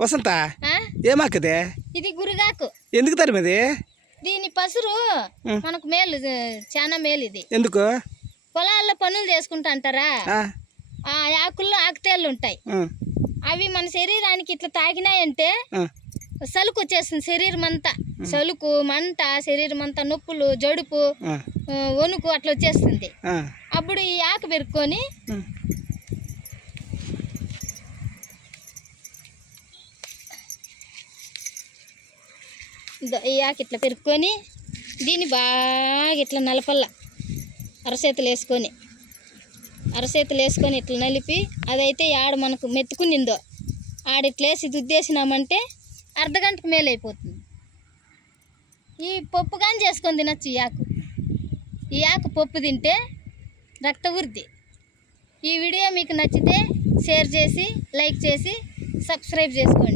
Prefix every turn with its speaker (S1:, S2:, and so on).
S1: వసంత? ఏమాకదే?
S2: ఇది గురిగాకు.
S1: ఎందుకు తరిమది?
S2: దీని పసురు. మనకు మేలు చాలా మేలు ఇది
S1: ఎందుకు?
S2: పొలాల్లో పనులు చేసుకుంటా అంటారా?
S1: ఆ,
S2: ఆకుల్లో ఆకుతేళ్ళు ఉంటాయి. అవి మన శరీరానికి ఇట్లా తాకినాయంటే
S1: ఆ,
S2: సలుకు వచ్చేస్తుంది శరీరం అంతా సలుకు మంట శరీరం అంతా నొప్పులు జడుపు వణుకు అట్లా వచ్చేస్తుంది. అప్పుడు ఈ ఆకు పెరుక్కొని
S1: ఉం.
S2: ఈ ఇట్లా పెరుక్కొని దీన్ని బాగా ఇట్లా నలపల్ల. అరచేతులు వేసుకొని అరచేతులు వేసుకొని ఇట్లా నలిపి అదైతే ఆడ మనకు మెత్తుకునిందో ఆడ ఇట్లా వేసి దుద్దేసినామంటే అర్ధగంటకు మేలు అయిపోతుంది. ఈ పప్పు కానీ చేసుకొని తినచ్చు ఈ ఆకు. ఈ ఆకు పప్పు తింటే రక్తవృద్ధి ఈ వీడియో మీకు నచ్చితే షేర్ చేసి లైక్ చేసి సబ్స్క్రైబ్ చేసుకోండి.